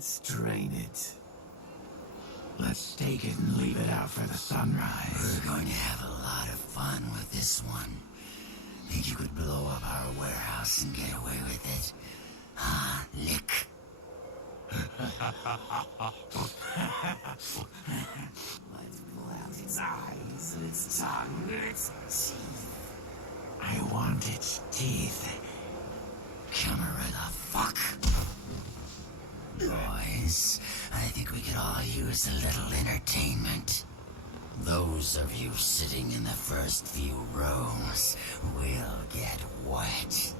Let's drain it. Let's take it and leave it out for the sunrise. We're going to have a lot of fun with this one. Think you could blow up our warehouse and get away with it? Huh, Lick? Let's pull out its eyes, its tongue, its teeth. I want its teeth. Camera the fuck? Boys, I think we could all use a little entertainment. Those of you sitting in the first few rows will get wet.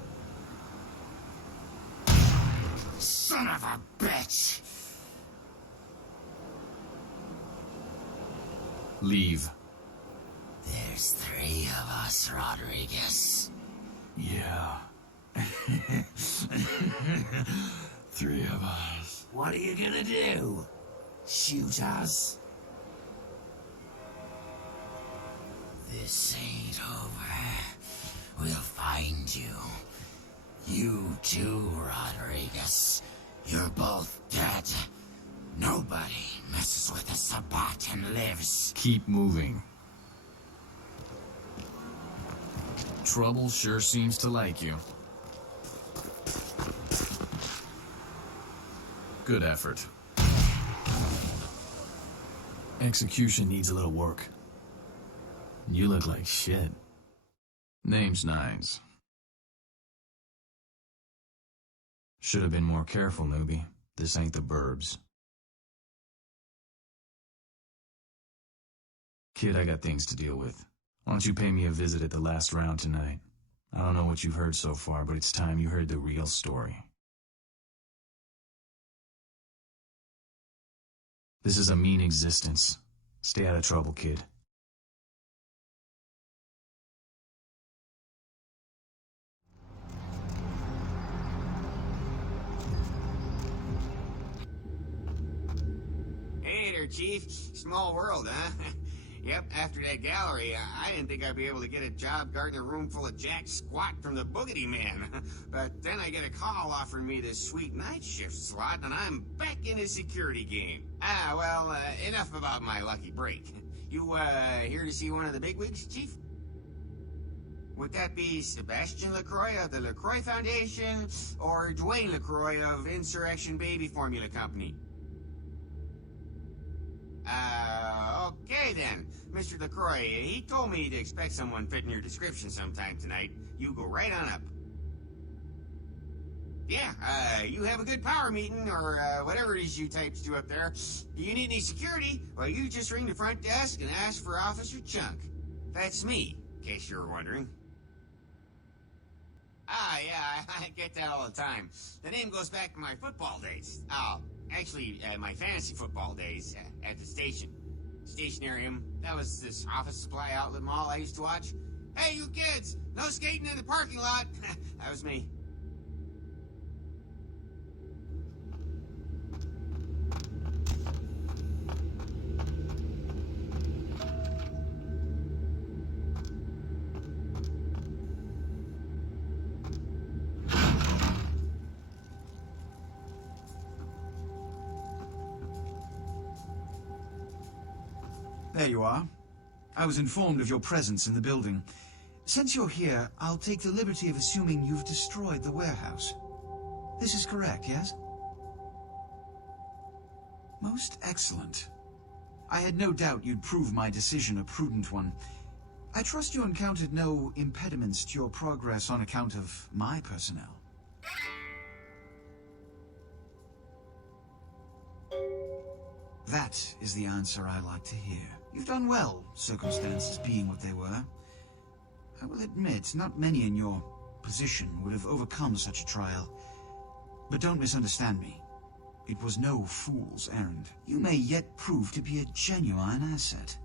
Son of a bitch! Leave. There's 3 of us, Rodriguez. Yeah. 3 of us. What are you gonna do? Shoot us? This ain't over. We'll find you. You too, Rodriguez. You're both dead. Nobody messes with the Sabbat and lives. Keep moving. Trouble sure seems to like you. Good effort. Execution needs a little work. You look like shit. Name's Nines. Should have been more careful, newbie. This ain't the burbs. Kid, I got things to deal with. Why don't you pay me a visit at the last round tonight? I don't know what you've heard so far, but it's time you heard the real story. This is a mean existence. Stay out of trouble, kid. Hey there, Chief. Small world, huh? Yep, after that gallery, I didn't think I'd be able to get a job guarding a room full of jack squat from the Boogity Man. But then I get a call offering me this sweet night shift slot, and I'm back in the security game. Well, enough about my lucky break. You, here to see one of the bigwigs, Chief? Would that be Sebastian Lacroix of the Lacroix Foundation, or Dwayne Lacroix of Insurrection Baby Formula Company? Okay then. Mr. Lacroix, he told me to expect someone fitting your description sometime tonight. You go right on up. Yeah, you have a good power meeting, or whatever it is you types do up there. Do you need any security? Well, you just ring the front desk and ask for Officer Chunk. That's me, in case you were wondering. Yeah, I get that all the time. The name goes back to my football days. Actually, my fantasy football days at the station. Stationarium. That was this office supply outlet mall I used to watch. Hey, you kids! No skating in the parking lot! That was me. There you are. I was informed of your presence in the building. Since you're here, I'll take the liberty of assuming you've destroyed the warehouse. This is correct, yes? Most excellent. I had no doubt you'd prove my decision a prudent one. I trust you encountered no impediments to your progress on account of my personnel. That is the answer I like to hear. You've done well, circumstances being what they were. I will admit, not many in your position would have overcome such a trial. But don't misunderstand me. It was no fool's errand. You may yet prove to be a genuine asset.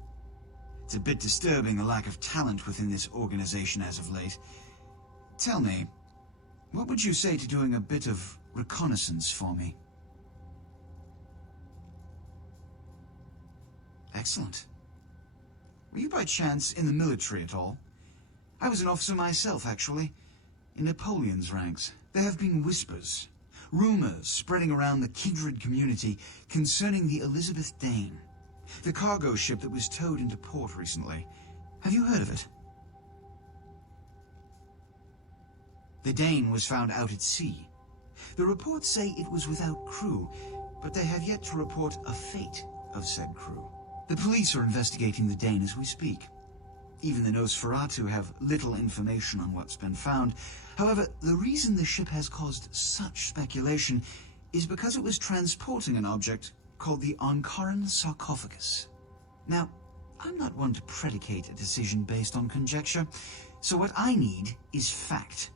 It's a bit disturbing the lack of talent within this organization as of late. Tell me, what would you say to doing a bit of reconnaissance for me? Excellent. Were you by chance in the military at all? I was an officer myself, actually, in Napoleon's ranks. There have been whispers, Rumors spreading around the kindred community concerning the Elizabeth Dane, the cargo ship that was towed into port recently. Have you heard of it? The Dane was found out at sea. The reports say it was without crew, but they have yet to report a fate of said crew. The police are investigating the Dane as we speak. Even the Nosferatu have little information on what's been found. However, the reason the ship has caused such speculation is because it was transporting an object called the Onkaran sarcophagus. Now, I'm not one to predicate a decision based on conjecture, so what I need is fact.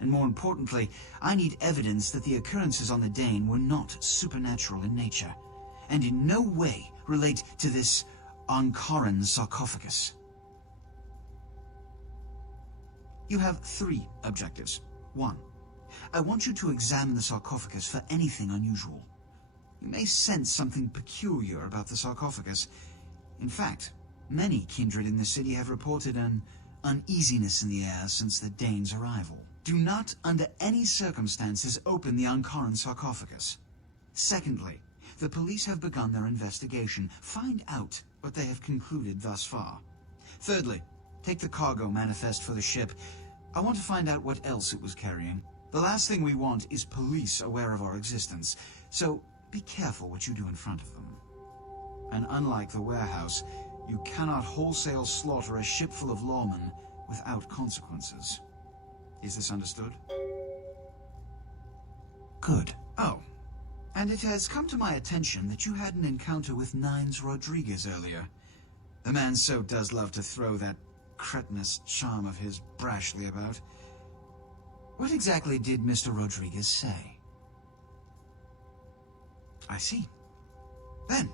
And more importantly, I need evidence that the occurrences on the Dane were not supernatural in nature, and in no way relate to this Onkaran sarcophagus. You have 3 objectives. 1. I want you to examine the sarcophagus for anything unusual. You may sense something peculiar about the sarcophagus. In fact, many kindred in the city have reported an uneasiness in the air since the Dane's arrival. Do not, under any circumstances, open the Onkaran sarcophagus. Secondly, the police have begun their investigation. Find out what they have concluded thus far. Thirdly, take the cargo manifest for the ship. I want to find out what else it was carrying. The last thing we want is police aware of our existence, so be careful what you do in front of them. And unlike the warehouse, you cannot wholesale slaughter a ship full of lawmen without consequences. Is this understood? Good. Oh, and it has come to my attention that you had an encounter with Nines Rodriguez earlier. The man so does love to throw that cretinous charm of his brashly about. What exactly did Mr. Rodriguez say? I see. Then,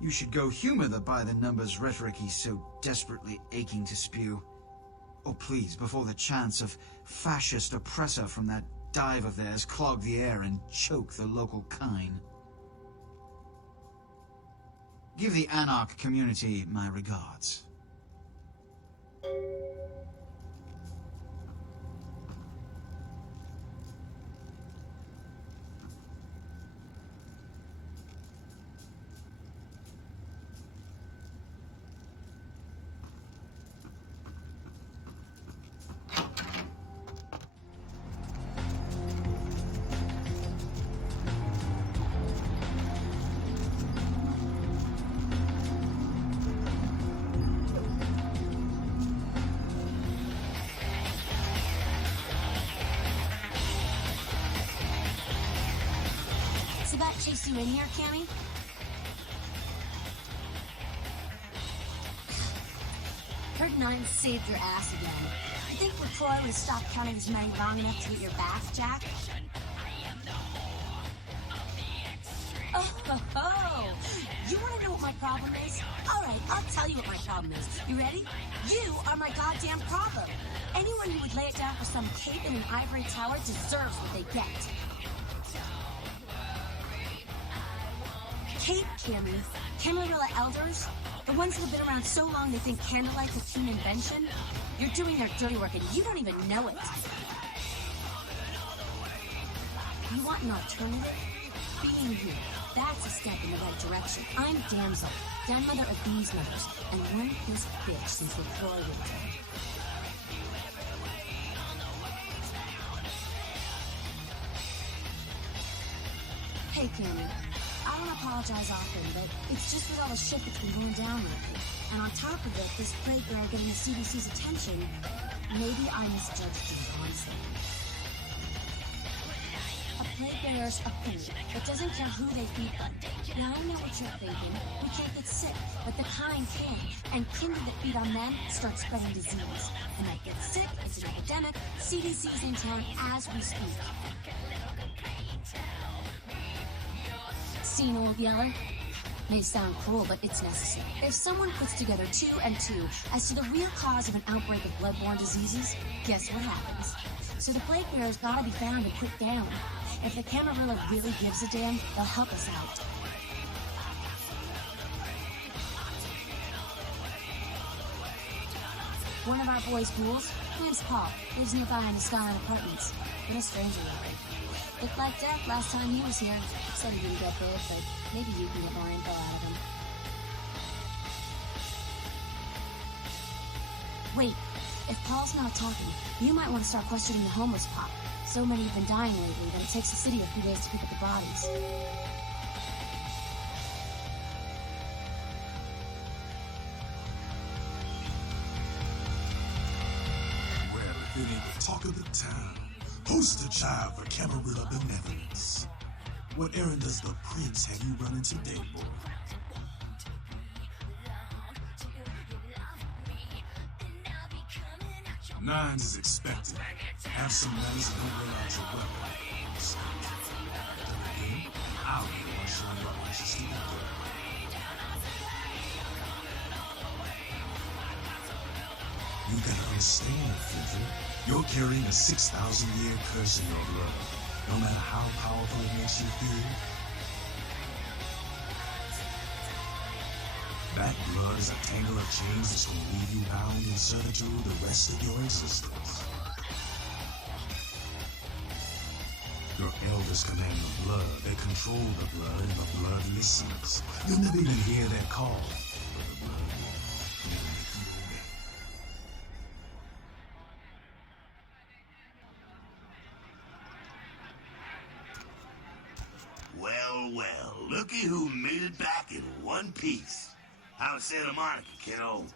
you should go humor the by-the-numbers rhetoric he's so desperately aching to spew. Oh, please, before the chance of fascist oppressor from that dive of theirs clog the air and choke the local kine. Give the Anarch community my regards. Sabbat chased you in here, Cammy? Heard Nines saved your ass again. You think Lacroix would stop counting his money long enough to get your back, Jack? Oh, you want to know what my problem is? All right, I'll tell you what my problem is. You ready? You are my goddamn problem. Anyone who would lay it down for some cape in an ivory tower deserves what they get. Cape, Cammy. Camarilla elders. The ones that have been around so long they think candlelight's a human invention. You're doing their dirty work and you don't even know it. You want an alternative? Being here. That's a step in the right direction. I'm Damsel, grandmother of these mothers, and one piece bitch since Lacroix went there. Hey, Cammy. I don't apologize often, but it's just with all the shit that's been going down lately. And on top of it, this plague bear getting the CDC's attention, maybe I misjudged you, honestly. A plague bear's a food. It doesn't care who they feed on. Now I know what you're thinking. We can't get sick, but the kind can. And kindred that feed on them start spreading disease. And I get sick, it's an epidemic. CDC's in town as we speak. Seen, Old Yeller? May sound cruel, but it's necessary. If someone puts together 2 and 2 as to the real cause of an outbreak of bloodborne diseases, guess what happens? So the plague bearer's gotta be found and put down. If the Camarilla really gives a damn, they'll help us out. One of our boys' ghouls, name's Paul, lives nearby in the Skyline Apartments. What a stranger, really. Looked like death last time he was here. Said he didn't get big, but maybe you can get more info out of him. Wait, if Paul's not talking, you might want to start questioning the homeless pop. So many have been dying lately that it takes the city a few days to pick up the bodies. Well, if it ain't the talk of the town, poster child for Camarilla benevolence. What errand does the prince have you running today, boy? Nines is expected. Have some manners and don't realize your weapon. Then again, I'll be the one showing your righteous to the world. You gotta understand, Kendrick. You're carrying a 6,000-year curse in your blood. No matter how powerful it makes you feel. That blood is a tangle of chains that's gonna leave you bound in servitude the rest of your existence. Your elders command the blood, they control the blood, and the blood listens. You'll never even hear their call, but the blood will never make you obey. Well, well, looky who made it back in one piece. How's Santa Monica, kiddo?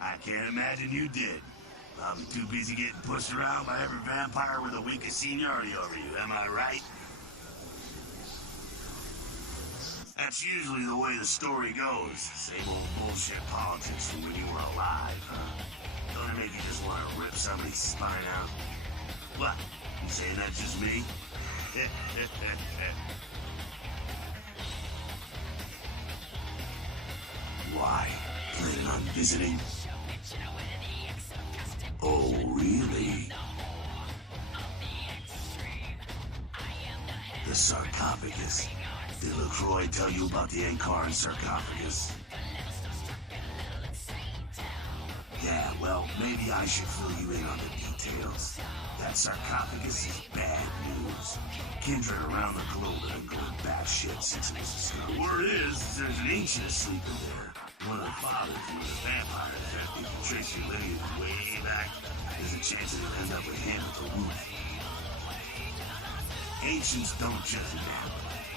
I can't imagine you did. Probably too busy getting pushed around by every vampire with a wink of seniority over you, am I right? That's usually the way the story goes. Same old bullshit politics from when you were alive, huh? Don't it make you just want to rip somebody's spine out? What? You saying that's just me? Why? Planning on visiting? Oh, really? The sarcophagus. Did Lacroix tell you about the Ankar and sarcophagus? Yeah, well, maybe I should fill you in on the details. That sarcophagus is bad news. Kindred around the globe have been going batshit since it was discovered. Word is, there's an ancient sleeping there. One of the fathers of the vampires. If you trace your lineage way back, there's a chance it'll end up with him at the roof. Ancients don't just nap.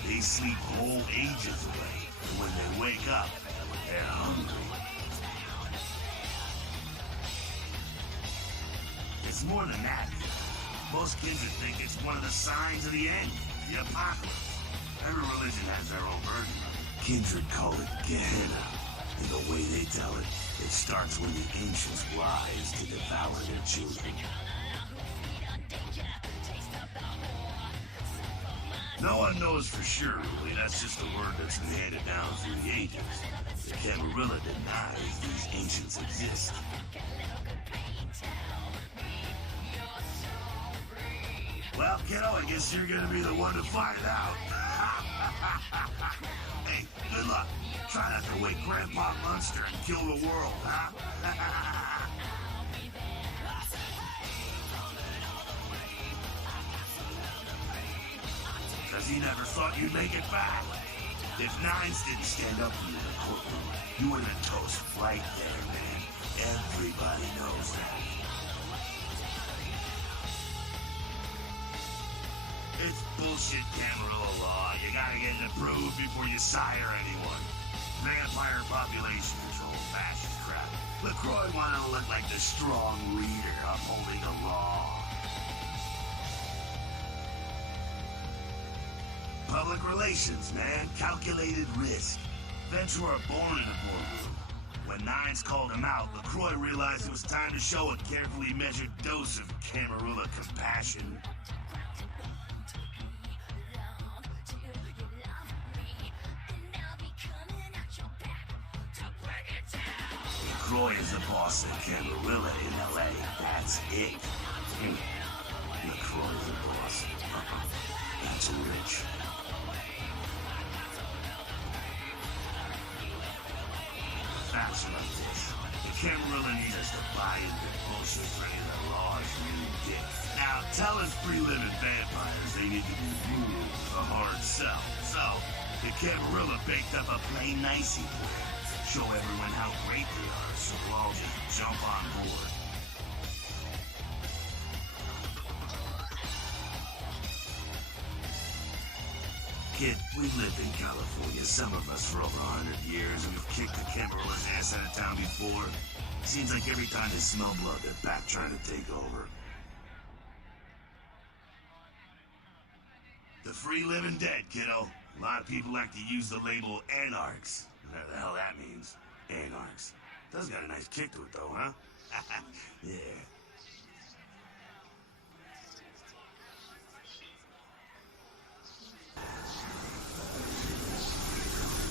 They sleep whole ages away. And when they wake up, they're hungry. It's more than that. Most kindred think it's one of the signs of the end, the apocalypse. Every religion has their own version of it. Kindred call it Gehenna. And the way they tell it, it starts when the ancients rise to devour their children. No one knows for sure, really. That's just a word that's been handed down through the ages. The Camarilla denies these ancients exist. Well, kiddo, I guess you're gonna be the one to find out. Hey, good luck. Try not to wake Grandpa Munster and kill the world, huh? Because he never thought you'd make it back. If Nines didn't stand up for you in the courtroom, you were the toast right there, man. Everybody knows that. It's bullshit Camarilla law. You gotta get it approved before you sire anyone. Vampire population control, fascist crap. Lacroix wanted to look like the strong leader upholding the law. Public relations, man. Calculated risk. Vets were born in a boardroom. When Nines called him out, Lacroix realized it was time to show a carefully measured dose of Camarilla compassion. Lacroix is the boss of Camarilla in LA. That's it. Lacroix is the boss. That's rich. listen like this. The Camarilla need us to buy into bullshit for any of the laws you really get. Now, tell us free-living vampires they need to be ruled a hard sell. So, the Camarilla baked up a plain nicey plan. Show everyone how great they are, so we'll all just jump on board. Kid, we've lived in California, some of us for over 100 years, and we've kicked the Camarilla's ass out of town before. Seems like every time they smell blood, they're back trying to take over. The free living dead, kiddo. A lot of people like to use the label anarchs. Whatever the hell that means. Anarchs. Does got a nice kick to it, though, huh? Yeah.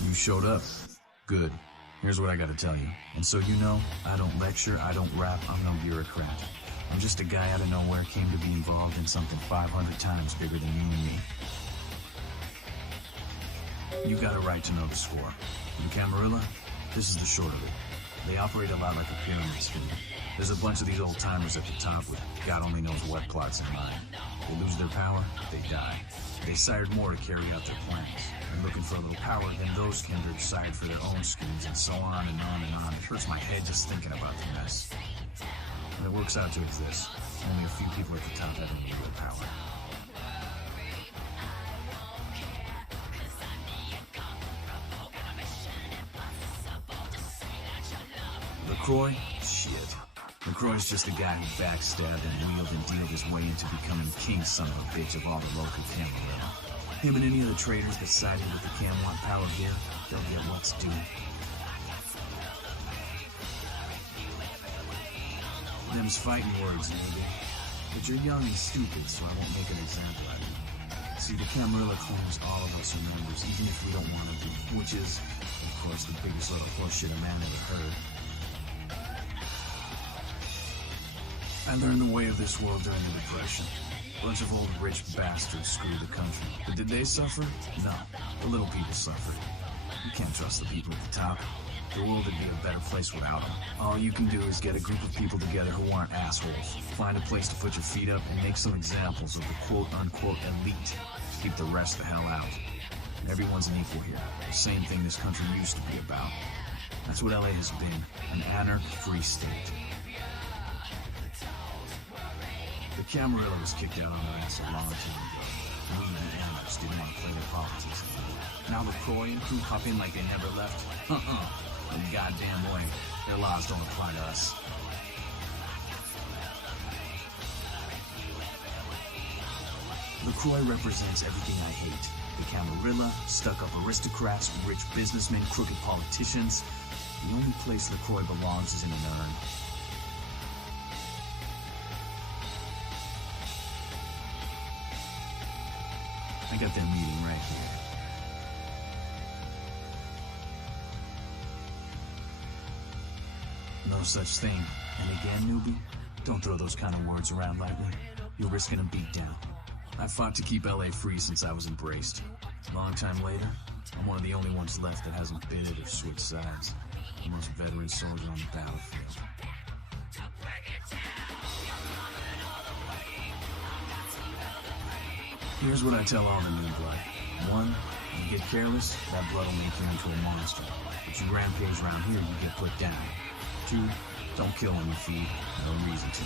You showed up. Good. Here's what I gotta tell you. And so you know, I don't lecture, I don't rap, I'm no bureaucrat. I'm just a guy out of nowhere came to be involved in something 500 times bigger than you and me. You got a right to know the score. In Camarilla, this is the short of it. They operate a lot like a pyramid scheme. There's a bunch of these old-timers at the top with God only knows what plots in mind. They lose their power, they die. They sired more to carry out their plans. And looking for a little power, then those kindred sired for their own schemes, and so on and on and on. It hurts my head just thinking about the mess. And it works out to this. Only a few people at the top have any real power. Lacroix? Shit. Lacroix's just a guy who backstabbed and wheeled and dealed his way into becoming king son of a bitch of all the local Camarilla. Him and any of the traitors that sided with the Cam want power here, they'll get what's due. Them's fighting words, maybe. But you're young and stupid, so I won't make an example out of you. See, the Camarilla claims all of us are members, even if we don't want to be, which is, of course, the biggest little horseshit a man ever heard. I learned the way of this world during the Depression. A bunch of old rich bastards screwed the country. But did they suffer? No. The little people suffered. You can't trust the people at the top. The world would be a better place without them. All you can do is get a group of people together who aren't assholes. Find a place to put your feet up and make some examples of the quote-unquote elite. Keep the rest the hell out. Everyone's an equal here. The same thing this country used to be about. That's what LA has been. An anarch-free state. The Camarilla was kicked out on their ass a long time ago. We, the anarchs, didn't want to play their politics anymore. Now Lacroix and crew hop in like they never left? In goddamn way. Their laws don't apply to us. Lacroix represents everything I hate. The Camarilla, stuck-up aristocrats, rich businessmen, crooked politicians. The only place Lacroix belongs is in an urn. I got their meeting right here. No such thing. And again, newbie, don't throw those kind of words around lightly. You're risking a beatdown. I've fought to keep LA free since I was embraced. Long time later, I'm one of the only ones left that hasn't bidded or switched sides. The most veteran soldier on the battlefield. Here's what I tell all the new blood. 1, you get careless, that blood will make you into a monster. If you rampage around here, you get put down. 2, don't kill when you feed, no reason to.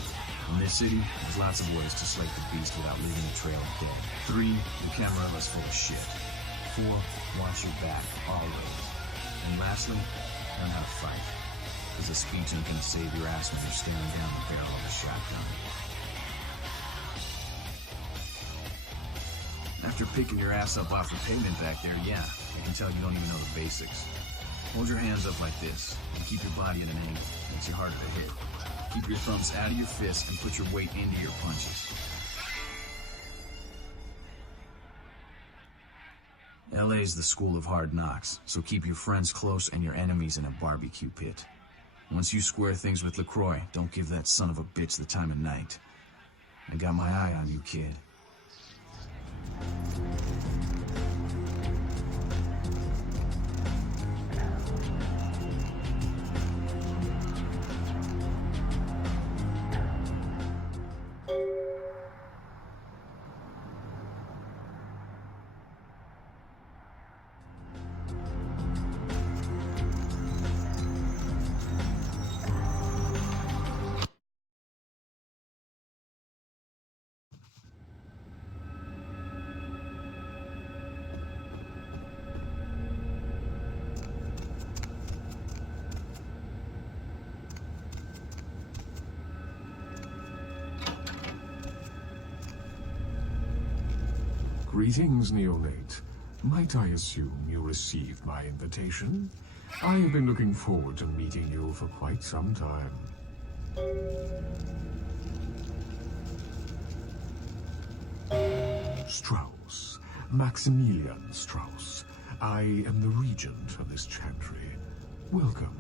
In this city, there's lots of ways to slake the beast without leaving a trail of dead. 3, the Camarilla's full of shit. 4, watch your back, always. And lastly, learn how to fight. Because a speech ain't gonna save your ass when you're staring down the barrel of a shotgun. After picking your ass up off the pavement back there, yeah, I can tell you don't even know the basics. Hold your hands up like this, and keep your body at an angle. Makes you harder to hit. Keep your thumbs out of your fists and put your weight into your punches. LA's the school of hard knocks, so keep your friends close and your enemies in a barbecue pit. Once you square things with Lacroix, don't give that son of a bitch the time of night. I got my eye on you, kid. Greetings, neonate. Might I assume you received my invitation? I have been looking forward to meeting you for quite some time. Strauss. Maximilian Strauss. I am the regent of this chantry. Welcome.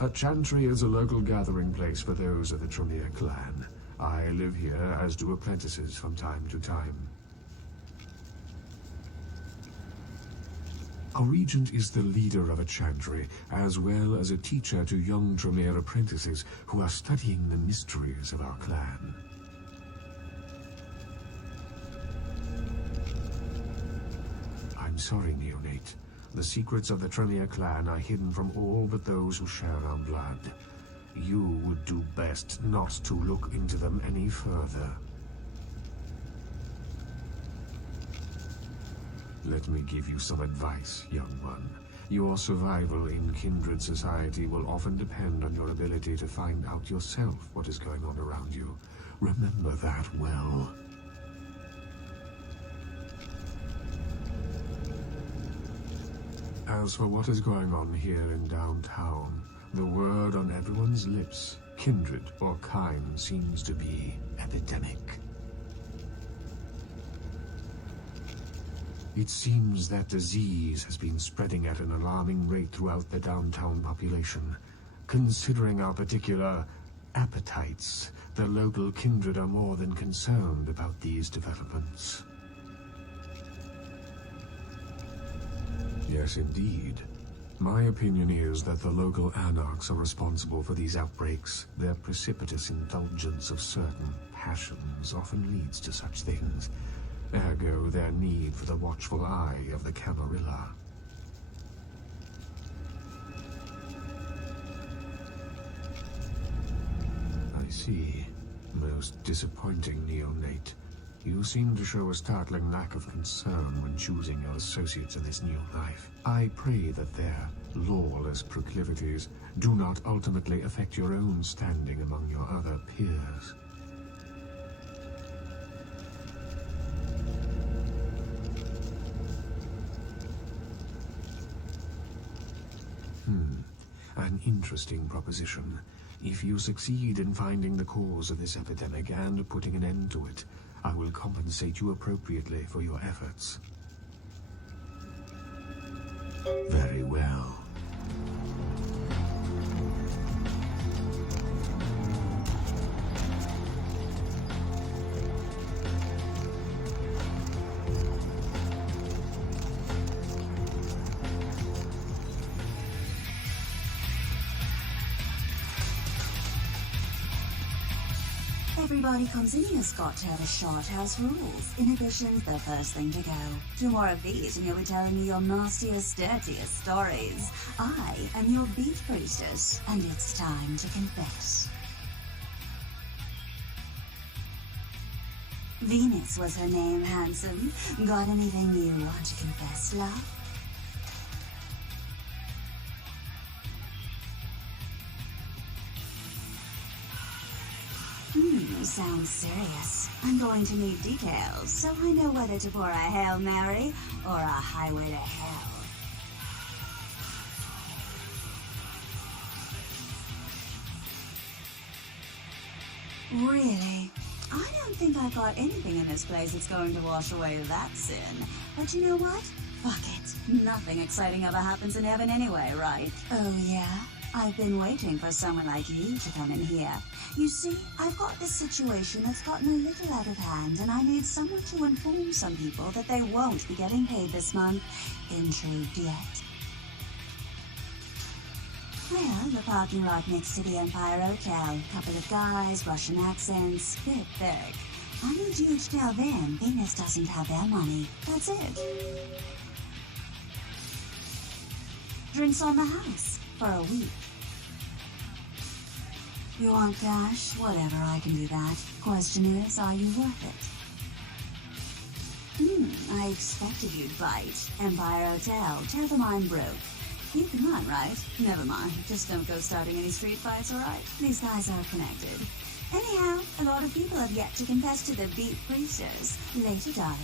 A chantry is a local gathering place for those of the Tremere clan. I live here, as do apprentices from time to time. A regent is the leader of a chantry, as well as a teacher to young Tremere apprentices who are studying the mysteries of our clan. I'm sorry, neonate. The secrets of the Tremere clan are hidden from all but those who share our blood. You would do best not to look into them any further. Let me give you some advice, young one. Your survival in kindred society will often depend on your ability to find out yourself what is going on around you. Remember that well. As for what is going on here in downtown, the word on everyone's lips, kindred or kind, seems to be epidemic. It seems that disease has been spreading at an alarming rate throughout the downtown population. Considering our particular appetites, the local kindred are more than concerned about these developments. Yes, indeed. My opinion is that the local anarchs are responsible for these outbreaks. Their precipitous indulgence of certain passions often leads to such things. Ergo, their need for the watchful eye of the Camarilla. I see. Most disappointing, neonate. You seem to show a startling lack of concern when choosing your associates in this new life. I pray that their lawless proclivities do not ultimately affect your own standing among your other peers. An interesting proposition. If you succeed in finding the cause of this epidemic and putting an end to it, I will compensate you appropriately for your efforts. Very well. Everybody comes in here, Scott, to the short house rules. Inhibition's the first thing to go. 2 more of these and you'll be telling me your nastiest, dirtiest stories. I am your beat priestess, and it's time to confess. Venus was her name, handsome. Got anything you want to confess, love? Sounds serious. I'm going to need details, so I know whether to pour a Hail Mary or a highway to hell. Really? I don't think I've got anything in this place that's going to wash away that sin. But you know what? Fuck it. Nothing exciting ever happens in heaven anyway, right? Oh, yeah? I've been waiting for someone like you to come in here. You see, I've got this situation that's gotten a little out of hand, and I need someone to inform some people that they won't be getting paid this month. Intrigued yet? Well, the parking lot next to the Empire Hotel. Couple of guys, Russian accents, bit thick. I need you to tell them Venus doesn't have their money. That's it. Drinks on the house for a week. You want cash? Whatever, I can do that. Question is, are you worth it? I expected you'd bite. Empire Hotel, tell them I'm broke. You can run, right? Never mind. Just don't go starting any street fights, alright? These guys are connected. Anyhow, a lot of people have yet to confess to the beat preachers. Later, darling.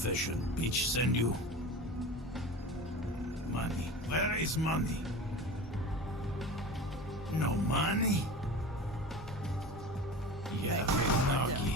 Confession, bitch, send you. Money. Where is money? No money? Yeah, Nagi.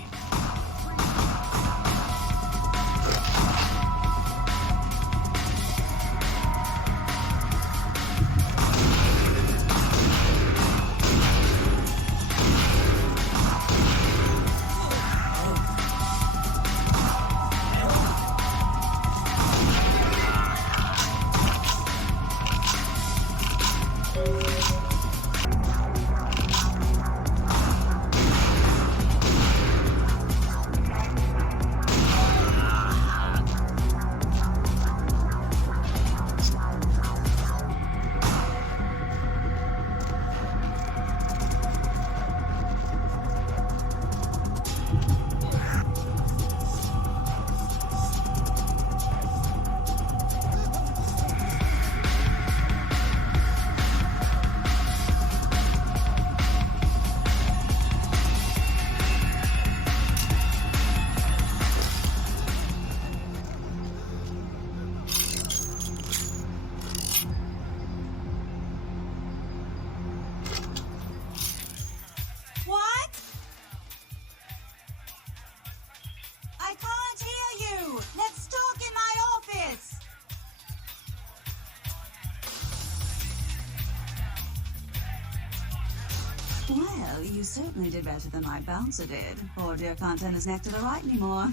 Well, you certainly did better than my bouncer did. Poor dear content is neck to the right anymore.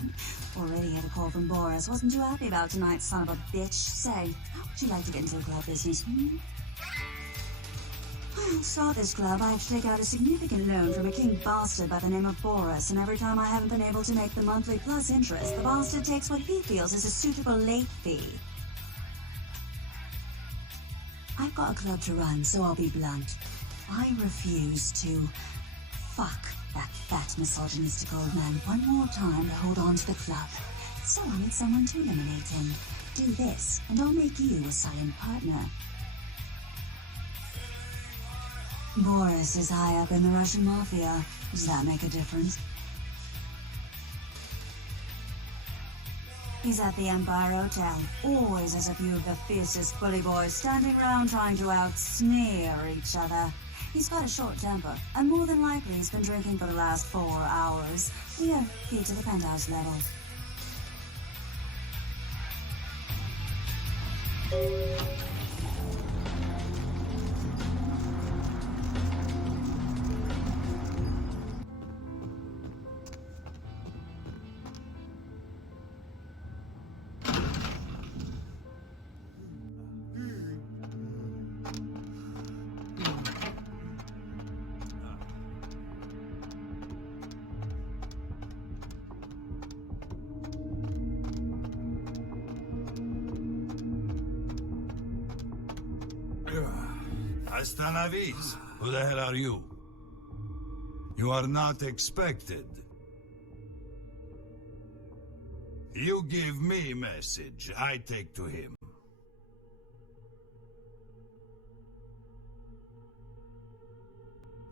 Already had a call from Boris. Wasn't too happy about tonight's son of a bitch. Say, how would you like to get into the club business, Well, saw this club, I had to take out a significant loan from a king bastard by the name of Boris, and every time I haven't been able to make the monthly plus interest, the bastard takes what he feels is a suitable late fee. I've got a club to run, so I'll be blunt. I refuse to fuck that fat misogynistic old man one more time to hold on to the club. So I need someone to eliminate him. Do this, and I'll make you a silent partner. Boris is high up in the Russian mafia. Does that make a difference? He's at the Empire Hotel. Always has a few of the fiercest bully boys standing around trying to out-sneer each other. He's got a short temper, and more than likely he's been drinking for the last 4 hours. Here, key to the penthouse level. Astanavis, who the hell are you? You are not expected. You give me message, I take to him.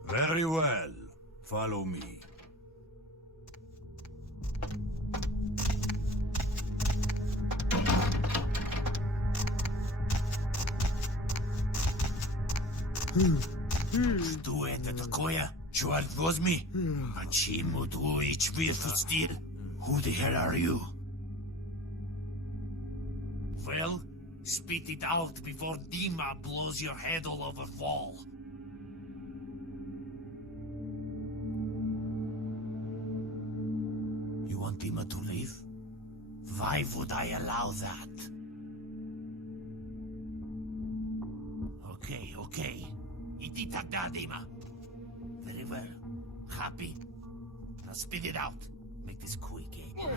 Very well, follow me. Что это такое? Черт возьми! Почему твой впустил? Who the hell are you? Well, spit it out before Dima blows your head all over fall. You want Dima to leave? Why would I allow that? Okay. Iti tagda, Dima. Very well. Happy? Now spit it out. Make this quick, eh?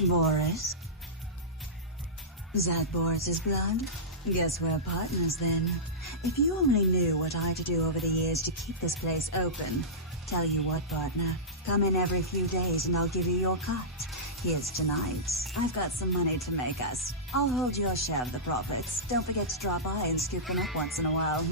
Boris? Is that Boris's blood? Guess we're partners then. If you only knew what I had to do over the years to keep this place open. Tell you what, partner. Come in every few days and I'll give you your cut. Here's tonight's. I've got some money to make us. I'll hold your share of the profits. Don't forget to drop by and scoop them up once in a while,